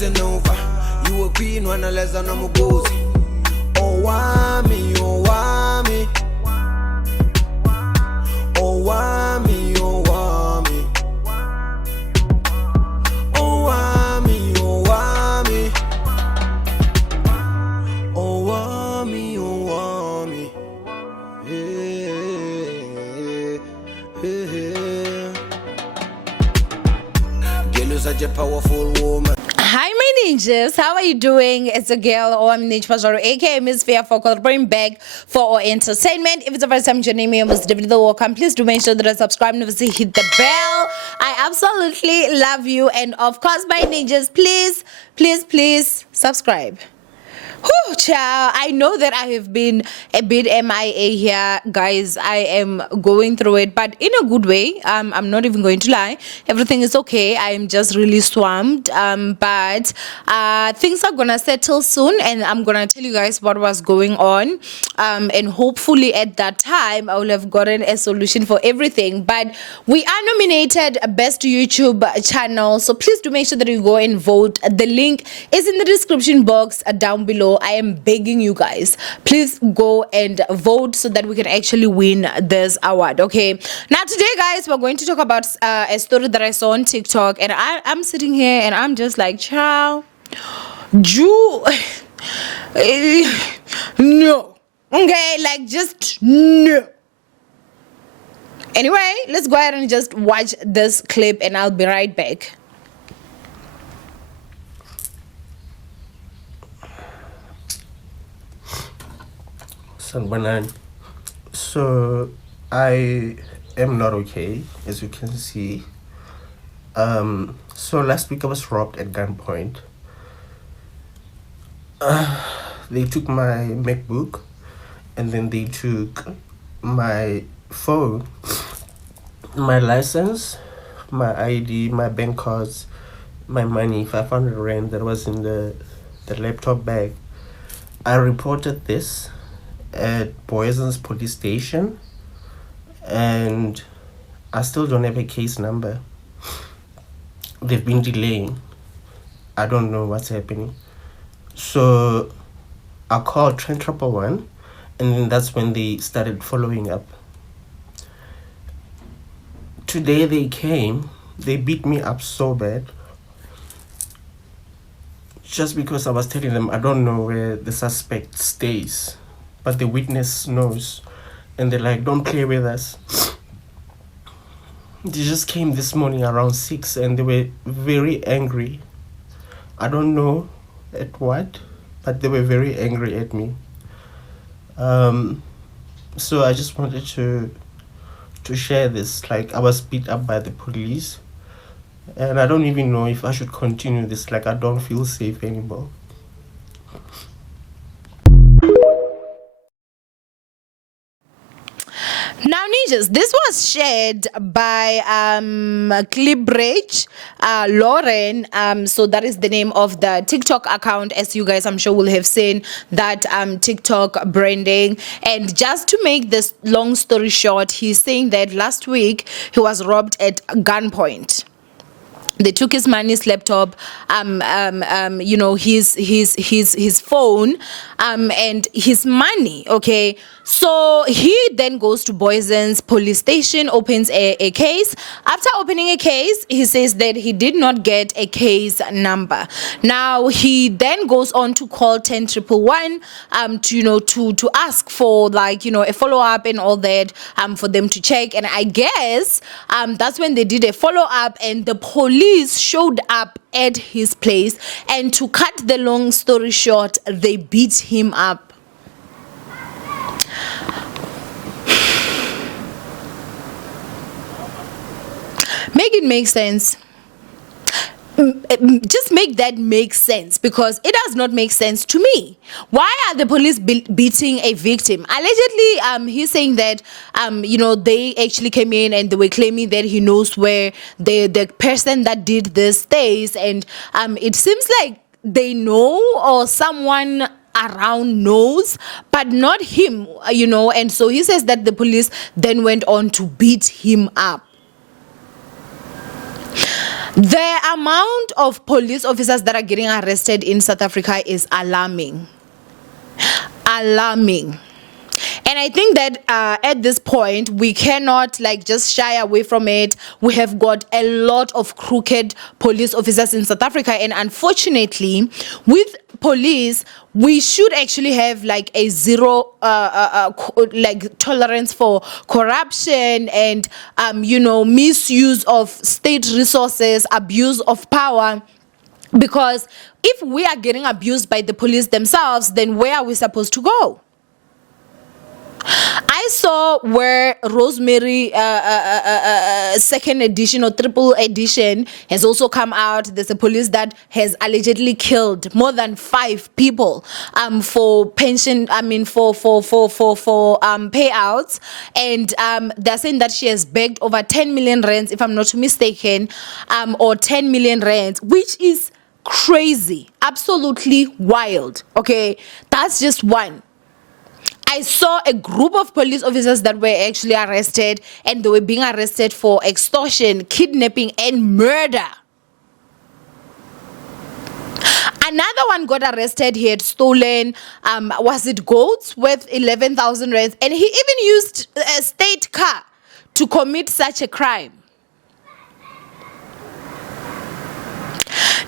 listen over. You a queen when I less than I'm a gozy. Owamie, Owamie. Owamie, Owamie. Owamie, Owamie. Owamie, Owamie. Girl, you're such a powerful woman. Hi, my ninjas. How are you doing? It's a girl, Owamie Pajaro, aka Miss Fair for bring back for our entertainment. If it's the first time joining me, I must give the welcome. Please do make sure that I subscribe and obviously hit the bell. I absolutely love you, and of course, my ninjas, please subscribe. Whew, child. I know that I have been a bit MIA here, guys. I am going through it, but in a good way. I'm not even going to lie. Everything is okay. I am just really swamped. But things are gonna settle soon, and I'm gonna tell you guys what was going on. And hopefully at that time I will have gotten a solution for everything. But we are nominated Best YouTube Channel, so please do make sure that you go and vote. The link is in the description box down below. I am begging you guys, please go and vote so that we can actually win this award. Okay, now today, guys, we're going to talk about a story that I saw on TikTok, and I'm sitting here and I'm just like, ciao, Jew, no, okay, like just no. Anyway, let's go ahead and just watch this clip and I'll be right back. So I am not okay, as you can see. So last week I was robbed at gunpoint. They took my MacBook, and then they took my phone, my license, my ID, my bank cards, my money, 500 rand that was in the laptop bag. I reported this at Boysons police station, and I still don't have a case number. They've been delaying. I don't know what's happening. So I called 10111, and then that's when they started following up. Today they came, they beat me up so bad, just because I was telling them I don't know where the suspect stays, but the witness knows. And they're like, don't play with us. They just came this morning around 6 and they were very angry. I don't know at what, but they were very angry at me. So I just wanted to share this. Like, I was beat up by the police, and I don't even know if I should continue this. Like, I don't feel safe anymore. Now, ninjas, this was shared by Clipbridge Lauren. So that is the name of the TikTok account, as you guys I'm sure will have seen that TikTok branding. And just to make this long story short, he's saying that last week he was robbed at gunpoint. They took his money, his laptop, you know, his phone, and his money. Okay, so he then goes to Boysons police station, opens a case. After opening a case, he says that he did not get a case number. Now he then goes on to call 10111, to ask for, like, you know, a follow up and all that, for them to check. And I guess that's when they did a follow up, and the police showed up at his place, and to cut the long story short, they beat him up. Make it make sense. Just make that make sense, because it does not make sense to me. Why are the police beating a victim? Allegedly, he's saying that they actually came in and they were claiming that he knows where the person that did this stays, and it seems like they know, or someone around knows, but not him, and so he says that the police then went on to beat him up. The amount of police officers that are getting arrested in South Africa is alarming. Alarming. And I think that at this point, we cannot like just shy away from it. We have got a lot of crooked police officers in South Africa. And unfortunately, with police, we should actually have like a zero like tolerance for corruption and, misuse of state resources, abuse of power. Because if we are getting abused by the police themselves, then where are we supposed to go? I saw where Rosemary second edition or triple edition has also come out. There's a police that has allegedly killed more than 5 people for pension, for payouts, and they're saying that she has begged over 10 million rands, if I'm not mistaken, or 10 million rands, which is crazy, absolutely wild. Okay, that's just one. I saw a group of police officers that were actually arrested, and they were being arrested for extortion, kidnapping, and murder. Another one got arrested. He had stolen, was it goats worth 11,000 rands? And he even used a state car to commit such a crime.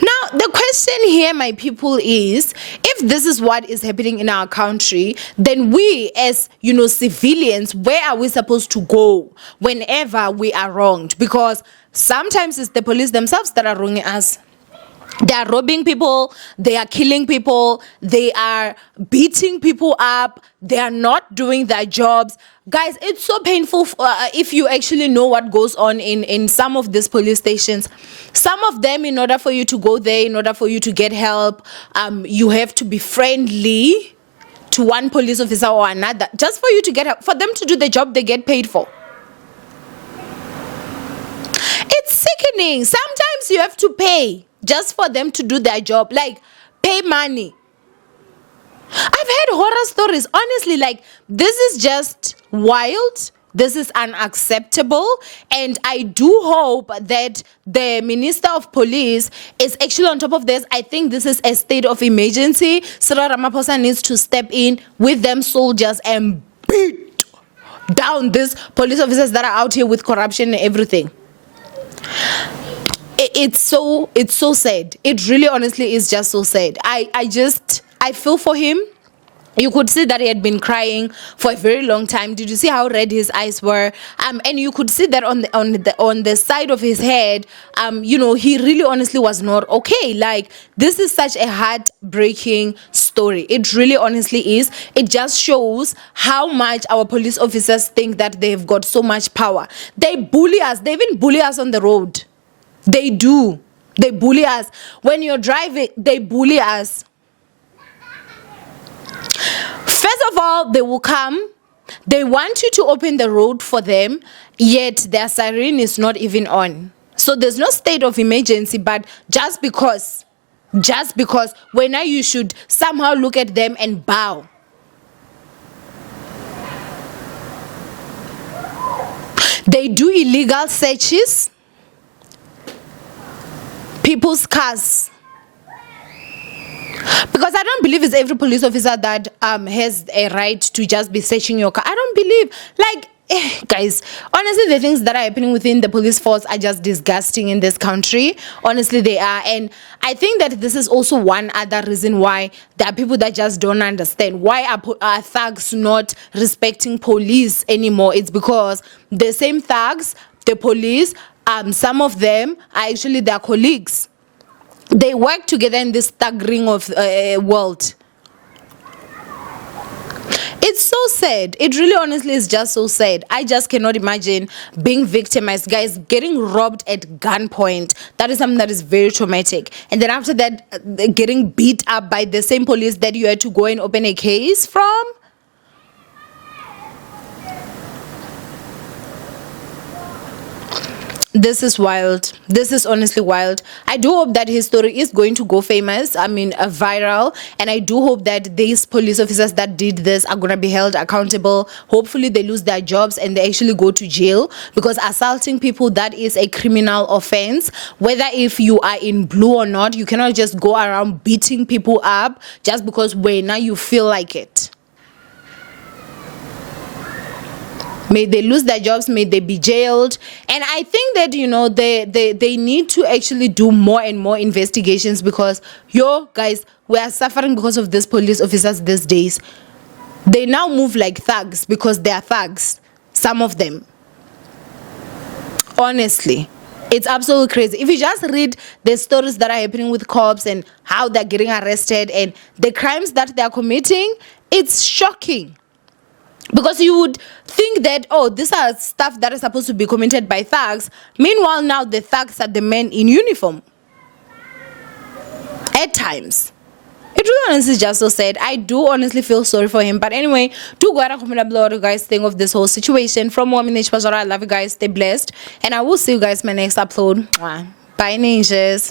Now, the question here, my people, is if this is what is happening in our country, then we as, civilians, where are we supposed to go whenever we are wronged? Because sometimes it's the police themselves that are wronging us. They are robbing people, they are killing people, they are beating people up, they are not doing their jobs. Guys, it's so painful if you actually know what goes on in some of these police stations. Some of them, in order for you to go there, in order for you to get help, you have to be friendly to one police officer or another, just for you to get help, for them to do the job they get paid for. It's sickening. Sometimes you have to pay just for them to do their job, like pay money. I've heard horror stories. Honestly, like, this is just wild. This is unacceptable. And I do hope that the Minister of Police is actually on top of this. I think this is a state of emergency. Cyril Ramaphosa needs to step in with them soldiers and beat down these police officers that are out here with corruption and everything. It's so sad. It really honestly is just so sad. I feel for him. You could see that he had been crying for a very long time. Did you see how red his eyes were? And you could see that on the side of his head, he really honestly was not okay. Like, this is such a heartbreaking story. It really honestly is. It just shows how much our police officers think that they've got so much power. They bully us. They even bully us on the road. They do. They bully us. When you're driving, they bully us. First of all, they will come. They want you to open the road for them, yet their siren is not even on. So there's no state of emergency, but just because, when you should somehow look at them and bow. They do illegal searches. People's cars. Because I don't believe it's every police officer that has a right to just be searching your car. I don't believe. Guys, honestly, the things that are happening within the police force are just disgusting in this country. Honestly, they are. And I think that this is also one other reason why there are people that just don't understand. Why are thugs not respecting police anymore? It's because the same thugs, the police, some of them are actually their colleagues. They work together in this staggering of world. It's so sad. It really honestly is just so sad. I just cannot imagine being victimized. Guys, getting robbed at gunpoint. That is something that is very traumatic. And then after that, getting beat up by the same police that you had to go and open a case from. This is wild. This is honestly wild. I do hope that his story is going to go famous. I mean, viral. And I do hope that these police officers that did this are going to be held accountable. Hopefully they lose their jobs and they actually go to jail, because assaulting people, that is a criminal offense. Whether if you are in blue or not, you cannot just go around beating people up just because now you feel like it. May they lose their jobs, may they be jailed. And I think that, you know, they need to actually do more and more investigations, because guys, we are suffering because of these police officers these days. They now move like thugs because they are thugs, some of them. Honestly, it's absolutely crazy. If you just read the stories that are happening with cops and how they're getting arrested and the crimes that they're committing, it's shocking. Because you would think that, oh, these are stuff that is supposed to be committed by thugs. Meanwhile, now the thugs are the men in uniform. At times. It really honestly just so sad. I do honestly feel sorry for him. But anyway, do go ahead and comment below what you guys think of this whole situation. From Owamie, I love you guys. Stay blessed. And I will see you guys in my next upload. Bye, ninjas.